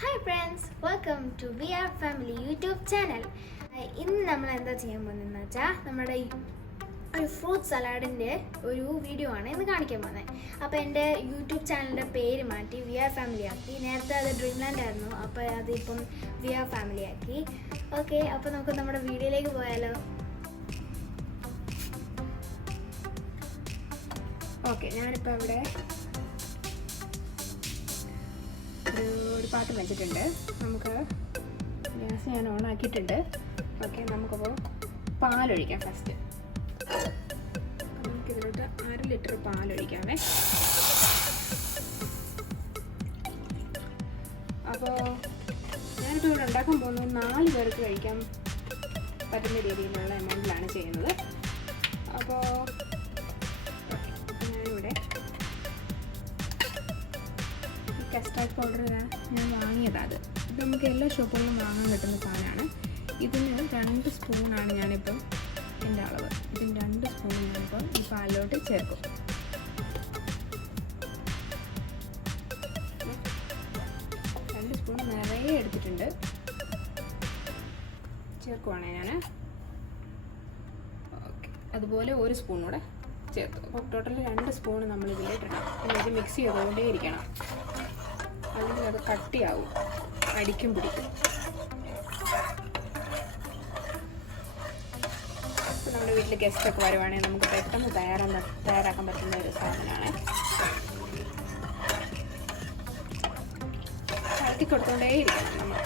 Hi friends, welcome to we are family YouTube channel. ഇന്ന് നമ്മൾ എന്താ ചെയ്യാൻ പോകുന്നതെന്ന് വെച്ചാൽ നമ്മുടെ ഒരു ഫ്രൂട്ട് സലാഡിൻ്റെ ഒരു വീഡിയോ ആണ് ഇന്ന് കാണിക്കാൻ പോകുന്നത്. അപ്പോൾ എൻ്റെ യൂട്യൂബ് ചാനലിൻ്റെ പേര് മാറ്റി വി ആർ ഫാമിലി ആക്കി. നേരത്തെ അത് ഡ്രീംലാൻഡ് ആയിരുന്നു, അപ്പോൾ അതിപ്പം വി ആർ ഫാമിലി ആക്കി. ഓക്കെ, അപ്പോൾ നമുക്ക് നമ്മുടെ വീഡിയോയിലേക്ക് പോയാലോ. ഓക്കെ, ഞാനിപ്പോൾ ഇവിടെ ഒരു പാത്രം വെച്ചിട്ടുണ്ട്. നമുക്ക് ഗ്യാസ് ഞാൻ ഓൺ ആക്കിയിട്ടുണ്ട്. ഓക്കെ, നമുക്കപ്പോൾ പാലൊഴിക്കാം. ഫസ്റ്റ് നമുക്കിതിലോട്ട് 1/2 ലിറ്റർ പാലൊഴിക്കാമേ. അപ്പോൾ ഞാനിപ്പോൾ ഇവിടെ ഉണ്ടാക്കാൻ പോകുന്നത് 4 പേർക്ക് കഴിക്കാൻ പറ്റുന്ന രീതിയിലുള്ള എമൗണ്ടിലാണ് ചെയ്യുന്നത്. അപ്പോൾ ഞാനിവിടെ കസ്റ്റാർഡ് പൗഡർ ഞാൻ വാങ്ങിയതാണ്. ഇത് നമുക്ക് എല്ലാ ഷോപ്പുകളിലും വാങ്ങാൻ കിട്ടുന്ന സാധനമാണ്. ഇതിന് 2 സ്പൂണാണ് ഞാനിപ്പം എൻ്റെ അളവ്. ഇതിന് 2 സ്പൂൺ ഞാനിപ്പം ഈ പാലിലോട്ട് ചേർക്കും. 2 സ്പൂൺ നിറയെ എടുത്തിട്ടുണ്ട്, ചേർക്കുവാണേ ഞാൻ. ഓക്കെ, അതുപോലെ 1 സ്പൂൺ കൂടെ ചേർത്തു. അപ്പോൾ ടോട്ടൽ 2 സ്പൂൺ നമ്മൾ ഇതിലിട്ടിടണം. പിന്നെ ഇത് മിക്സ് ചെയ്തുകൊണ്ടേ ഇരിക്കണം, അല്ലെങ്കിൽ അത് കട്ടിയാവും, അടിക്കും പിടിക്കും. ഇപ്പോൾ നമ്മുടെ വീട്ടിൽ ഗസ്റ്റൊക്കെ വരുവാണെങ്കിൽ നമുക്ക് പെട്ടെന്ന് തയ്യാറാക്കാൻ പറ്റുന്ന ഒരു സാധനമാണ്. ഇളക്കി കൊടുത്തുകൊണ്ടേ ഇരിക്കണം നമ്മൾ.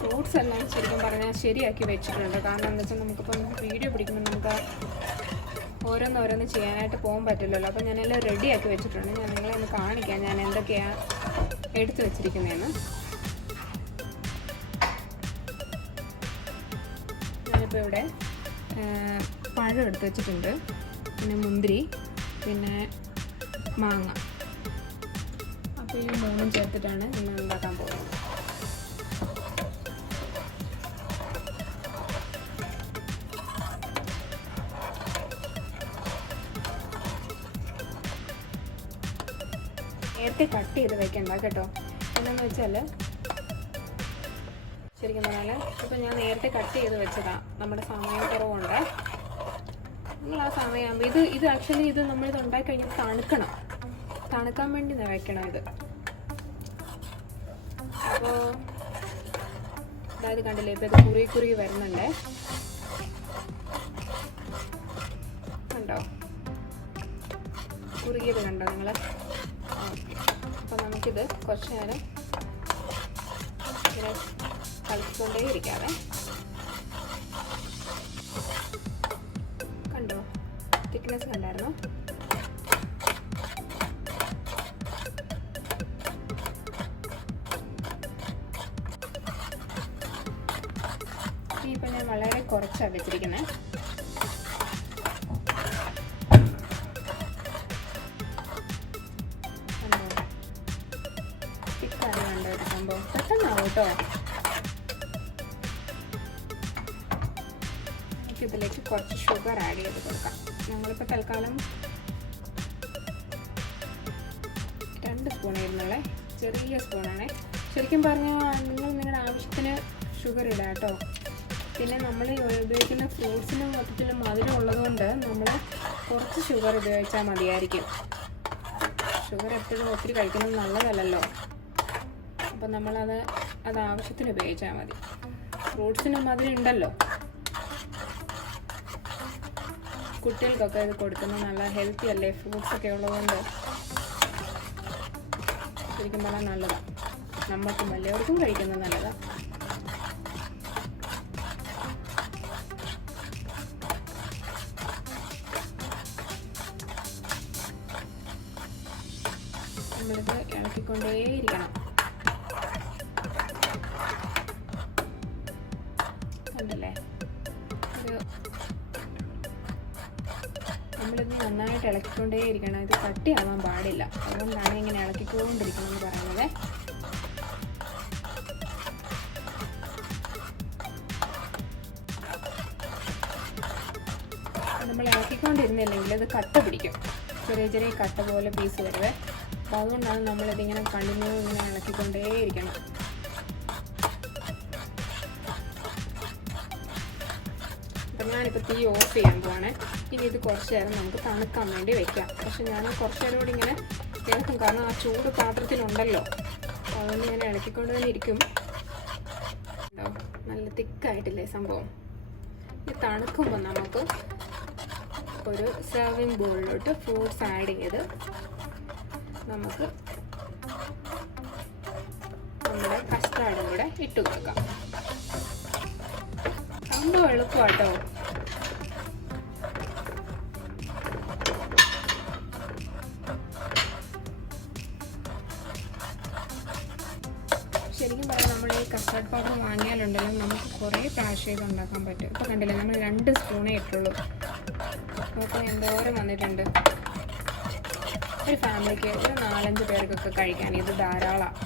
ഫ്രൂട്ട്സ് എല്ലാം ശരിക്കും പറഞ്ഞാൽ ശരിയാക്കി വെച്ചിട്ടുണ്ട്. കാരണം എന്താ വെച്ചാൽ നമുക്കിപ്പം വീഡിയോ പിടിക്കുമ്പോൾ നമുക്ക് ഓരോന്നോരോന്ന് ചെയ്യാനായിട്ട് പോകാൻ പറ്റില്ലല്ലോ. അപ്പോൾ ഞാനെല്ലാം റെഡിയാക്കി വെച്ചിട്ടുണ്ട്. ഞാൻ നിങ്ങളെ ഒന്ന് കാണിക്കാം ഞാൻ എന്തൊക്കെയാണ് എടുത്ത് വെച്ചിരിക്കുന്നതെന്ന്. ഞാനിപ്പോൾ ഇവിടെ പഴം എടുത്ത് വെച്ചിട്ടുണ്ട്, പിന്നെ മുന്തിരി, പിന്നെ മാങ്ങ. അപ്പോൾ ഈ 3 ചേർത്തിട്ടാണ് ഇന്ന് ഉണ്ടാക്കാൻ പോകുന്നത്. നേരത്തെ കട്ട് ചെയ്ത് വെക്കണ്ട കേട്ടോ. എന്താണെന്ന് വെച്ചാൽ ശരിക്കും പറഞ്ഞാൽ ഇപ്പം ഞാൻ നേരത്തെ കട്ട് ചെയ്ത് വെച്ചതാണ്. നമ്മുടെ സമയം കുറവുണ്ട്. നിങ്ങൾ ആ സമയമാകുമ്പോൾ ഇത് ആക്ച്വലി ഇത് നമ്മളിത് ഉണ്ടാക്കി കഴിഞ്ഞാൽ തണുക്കാൻ വേണ്ടി വെക്കണം ഇത്. അപ്പോൾ അതായത് കണ്ടില്ലേ, ഇപ്പോൾ ഇത് കുറുകി വരുന്നുണ്ട്, കണ്ടോ? കുറുകിയത് കണ്ടോ നിങ്ങൾ? അപ്പോൾ നമുക്കിത് കുറച്ച് നേരം ഇങ്ങനെ കളിച്ചുകൊണ്ടേ ഇരിക്കാതെ. കണ്ടോ തിക്നെസ് കണ്ടായിരുന്നോ? ഇപ്പം ഞാൻ വളരെ കുറച്ചാണ് വെച്ചിരിക്കുന്നത്. സംഭവം പെട്ടെന്നാവും കേട്ടോ. നമുക്കിതിലേക്ക് കുറച്ച് ഷുഗർ ആഡ് ചെയ്ത് കൊടുക്കാം. ഞങ്ങളിപ്പോൾ തൽക്കാലം 2 സ്പൂൺ ഇരുന്നുള്ള ചെറിയ സ്പൂണാണ്. ശരിക്കും പറഞ്ഞാൽ നിങ്ങളുടെ ആവശ്യത്തിന് ഷുഗർ ഇടാം കേട്ടോ. പിന്നെ നമ്മൾ ഉപയോഗിക്കുന്ന ഫ്രൂട്ട്സിന് മൊത്തത്തിൽ മധുരം ഉള്ളതുകൊണ്ട് നമ്മൾ കുറച്ച് ഷുഗർ ഉപയോഗിച്ചാൽ മതിയായിരിക്കും. ഷുഗർ എപ്പോഴും ഒത്തിരി കഴിക്കുന്നത് നല്ലതല്ലല്ലോ. അപ്പം നമ്മളത് ആവശ്യത്തിന് ഉപയോഗിച്ചാൽ മതി. ഫ്രൂട്ട്സിന് മധുരം ഉണ്ടല്ലോ. കുട്ടികൾക്കൊക്കെ ഇത് കൊടുക്കുന്നത് നല്ല ഹെൽത്തി അല്ലേ, ഫ്രൂട്ട്സൊക്കെ ഉള്ളതുകൊണ്ട് ശരിക്കും പറഞ്ഞാൽ നല്ലതാണ്. നമ്മൾക്കും വലിയവർക്കും കഴിക്കുന്നത് നല്ലതാണ്. നമ്മളിത് ഇളക്കിക്കൊണ്ടേയിരിക്കണം. കണ്ടല്ലേ, നമ്മളിത് നന്നായിട്ട് ഇളക്കിക്കൊണ്ടേ ഇരിക്കണം. ഇത് കട്ടിയാവാൻ പാടില്ല. അതുകൊണ്ടാണ് ഇങ്ങനെ ഇളക്കിക്കൊണ്ടിരിക്കണം എന്ന് പറയുന്നത്. നമ്മൾ ഇളക്കിക്കൊണ്ടിരുന്നില്ലെങ്കിൽ ഇത് കട്ട പിടിക്കും, ചെറിയ ചെറിയ കട്ട പോലെ പീസ് വരുവേ. അപ്പോൾ അതുകൊണ്ടാണ് നമ്മളിതിങ്ങനെ കണ്ടിന്യൂ ഇങ്ങനെ ഇളക്കിക്കൊണ്ടേയിരിക്കണം. അപ്പം ഞാനിപ്പോൾ തീ ഓഫ് ചെയ്യാൻ പോവാണ്. ഇനി ഇത് കുറച്ച് നേരം നമുക്ക് തണുക്കാൻ വേണ്ടി വെക്കാം. പക്ഷെ ഞാൻ കുറച്ച് നേരം കൂടി ഇങ്ങനെ ഇളക്കും, കാരണം ആ ചൂട് പാത്രത്തിലുണ്ടല്ലോ. അപ്പോൾ അതൊന്ന് ഇങ്ങനെ ഇളക്കിക്കൊണ്ട് തന്നെ ഇരിക്കും. നല്ല തിക്കായിട്ടില്ലേ സംഭവം. ഇത് തണുക്കുമ്പോൾ നമുക്ക് ഒരു സെർവിങ് ബോളിലോട്ട് ഫ്രൂട്ട്സ് ആഡ് ചെയ്ത് നമുക്ക് നമ്മുടെ കസ്റ്റാർഡും കൂടെ ഇട്ട് കൊടുക്കാം. സംഭവം എളുപ്പമാട്ടോ. ശരിക്കും പറയാം, നമ്മൾ ഈ കസ്റ്റാർഡ് പൗഡർ വാങ്ങിയാലുണ്ടല്ലോ നമുക്ക് കുറേ പ്രാവശ്യം ഇത് ഉണ്ടാക്കാൻ പറ്റും. ഇപ്പോൾ കണ്ടില്ലേ, നമ്മൾ 2 സ്പൂണേ ഇട്ടുള്ളൂ. അപ്പോൾ എന്തോരം വന്നിട്ടുണ്ട്. ഒരു ഫാമിലിക്ക് ഒരു 4-5 പേർക്കൊക്കെ കഴിക്കാൻ ഇത് ധാരാളമാണ്.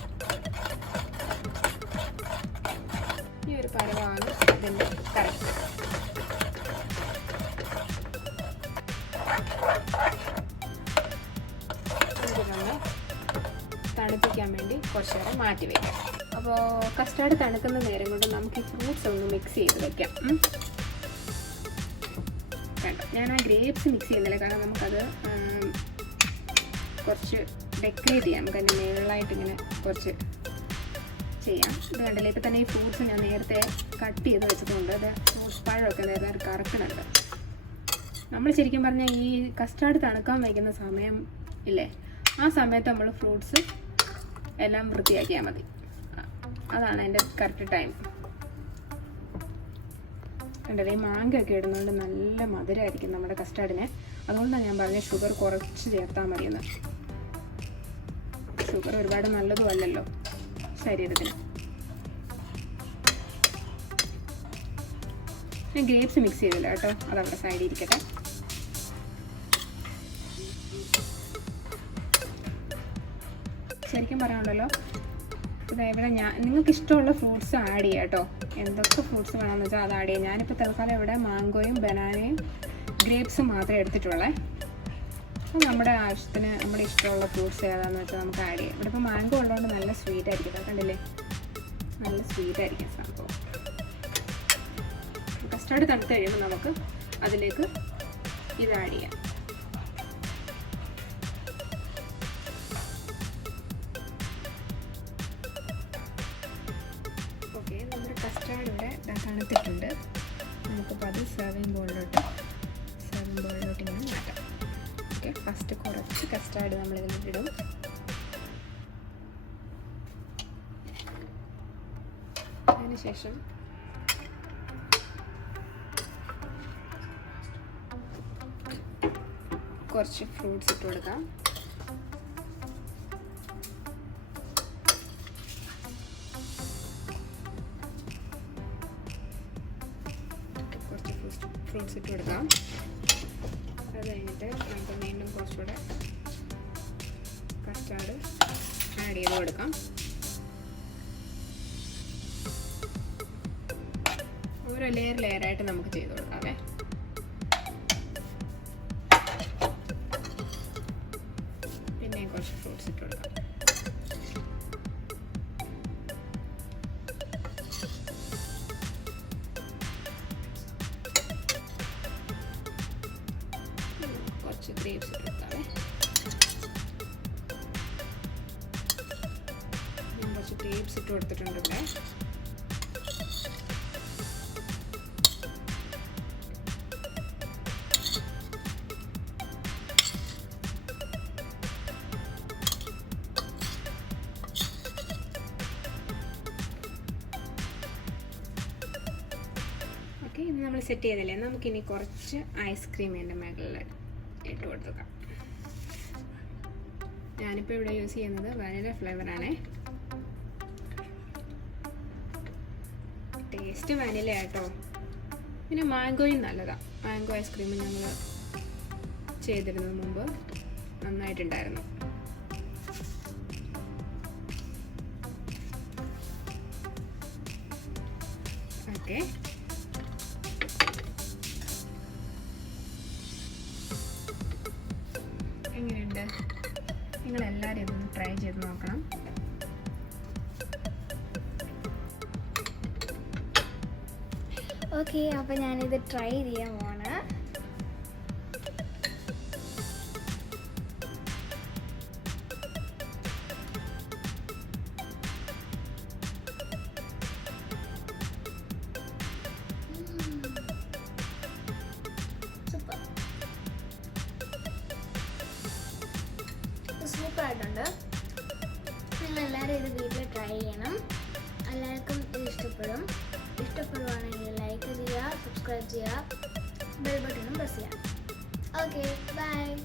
ഈ ഒരു പരവാണ് ഇതിൻ്റെ കറക്റ്റ്. നമുക്കിതൊന്ന് തണുപ്പിക്കാൻ വേണ്ടി കുറച്ച് നേരം മാറ്റി വയ്ക്കാം. അപ്പോൾ കസ്റ്റാർഡ് തണുക്കുന്ന നേരം കൊണ്ട് നമുക്ക് ഈ ഫ്രൂട്ട്സ് ഒന്ന് മിക്സ് ചെയ്ത് വയ്ക്കാം. വേണ്ട, ഞാൻ ആ ഗ്രേപ്സ് മിക്സ് ചെയ്യുന്നില്ല, കാരണം നമുക്കത് കുറച്ച് ഡെക്കറേറ്റ് ചെയ്യാം. നമുക്ക് അതിൻ്റെ മുകളിലായിട്ട് ഇങ്ങനെ കുറച്ച് ചെയ്യാം. ഇത് കണ്ടില്ലേ, ഇപ്പോൾ തന്നെ ഈ ഫ്രൂട്ട്സ് ഞാൻ നേരത്തെ കട്ട് ചെയ്ത് വെച്ചിട്ടുണ്ട്. അത് ഫ്രൂട്ട്സ് പഴമൊക്കെ നേരത്തെ കറക്കുന്നുണ്ട്. നമ്മൾ ശരിക്കും പറഞ്ഞാൽ ഈ കസ്റ്റാർഡ് തണുക്കാൻ വയ്ക്കുന്ന സമയം ഇല്ലേ, ആ സമയത്ത് നമ്മൾ ഫ്രൂട്ട്സ് എല്ലാം വൃത്തിയാക്കിയാൽ മതി. അതാണ് അതിൻ്റെ കറക്റ്റ് ടൈം. കണ്ടല്ലേ, ഈ മാങ്ങയൊക്കെ ഇടുന്നതുകൊണ്ട് നല്ല മധുരമായിരിക്കും നമ്മുടെ കസ്റ്റാർഡിന്. അതുകൊണ്ടാണ് ഞാൻ പറഞ്ഞത് ഷുഗർ കുറച്ച് ചേർത്താൽ മതിയെന്ന്. ഷുഗർ ഒരുപാട് നല്ലതും അല്ലല്ലോ ശരീരത്തിന്. ഞാൻ ഗ്രേപ്സ് മിക്സ് ചെയ്തില്ല കേട്ടോ, അതവിടെ സൈഡിൽ ഇരിക്കട്ടെ. ശരിക്കും പറയാനുണ്ടല്ലോ, ഇവിടെ നിങ്ങൾക്ക് ഇഷ്ടമുള്ള ഫ്രൂട്ട്സ് ആഡ് ചെയ്യാം കേട്ടോ. എന്തൊക്കെ ഫ്രൂട്ട്സ് വേണമെന്ന് വെച്ചാൽ അത് ആഡ് ചെയ്യാം. ഞാനിപ്പോൾ തൽക്കാലം ഇവിടെ മാംഗോയും ബനാനയും ഗ്രേപ്സും മാത്രമേ എടുത്തിട്ടുള്ളേ. അപ്പോൾ നമ്മുടെ ആവശ്യത്തിന് നമ്മുടെ ഇഷ്ടമുള്ള ഫ്രൂട്ട്സ് ഏതാണെന്ന് വെച്ചാൽ നമുക്ക് ആഡ് ചെയ്യാം. ഇവിടെ ഇപ്പോൾ മാംഗോ ഉള്ളതുകൊണ്ട് നല്ല സ്വീറ്റ് ആയിരിക്കും. കണ്ടില്ലേ, നല്ല സ്വീറ്റ് ആയിരിക്കും സംഭവം. കസ്റ്റാർഡ് തണുത്ത് കഴിയുമ്പോൾ നമുക്ക് അതിലേക്ക് ഇത് ആഡ് ചെയ്യാം. ഓക്കെ, നമ്മുടെ കസ്റ്റാർഡ് ഇവിടെ തണുത്തിട്ടുണ്ട്. നമുക്കിപ്പോൾ അത് സെർവിങ് ബോളിലോട്ട് ഇങ്ങനെ മാറ്റാം. ഓക്കെ, ഫസ്റ്റ് കുറച്ച് കസ്റ്റാർഡ് നമ്മളിതിലിടും. അതിനുശേഷം കുറച്ച് ഫ്രൂട്ട്സ് ഇട്ട് കൊടുക്കാം. ഫ്രൂട്ട്സ് ഇട്ട് കൊടുക്കാം. അത് കഴിഞ്ഞിട്ട് നമുക്ക് വീണ്ടും കുറച്ചുകൂടെ കസ്റ്റാർഡ് ആഡ് ചെയ്ത് കൊടുക്കാം. ഓരോ ലെയറായിട്ട് നമുക്ക് ചെയ്ത് കൊടുക്കാമേ. പിന്നെ കുറച്ച് ഫ്രൂട്ട്സ് ഇട്ട് കൊടുക്കാം. കുറച്ച് ഗ്രേപ്സ് ഇട്ട് കൊടുക്കാമേ. ഞാൻ കുറച്ച് ഗ്രേപ്സ് ഇട്ട് കൊടുത്തിട്ടുണ്ട് ഇവിടെ. ഓക്കെ, ഇത് നമ്മൾ സെറ്റ് ചെയ്തല്ലേ. നമുക്കിനി കുറച്ച് ഐസ്ക്രീം എൻ്റെ മുകളിൽ ഇട്ട് കൊടുക്കാം. ഞാനിപ്പോൾ ഇവിടെ യൂസ് ചെയ്യുന്നത് വാനില ഫ്ലേവറാണ്. ടേസ്റ്റ് വാനില ആട്ടോ. പിന്നെ മാംഗോയും നല്ലതാണ്. മാംഗോ ഐസ്ക്രീം ഞങ്ങൾ ചെയ്തിരുന്നത് മുമ്പ് നന്നായിട്ടുണ്ടായിരുന്നു. ഓക്കെ, നിങ്ങളെല്ലാവരും ഇതൊന്ന് ട്രൈ ചെയ്ത് നോക്കണം. ഓക്കെ, അപ്പോൾ ഞാനിത് ട്രൈ ചെയ്യാൻ പോവാണ്. സൂപ്പറായിട്ടുണ്ട്. നിങ്ങളെല്ലാവരും ഇത് വീട്ടിൽ ട്രൈ ചെയ്യണം. എല്ലാവർക്കും ഇത് ഇഷ്ടപ്പെടുവാണെങ്കിൽ ലൈക്ക് ചെയ്യുക, സബ്സ്ക്രൈബ് ചെയ്യുക, ബെൽ ബട്ടണും പ്രസ് ചെയ്യുക. Okay, by.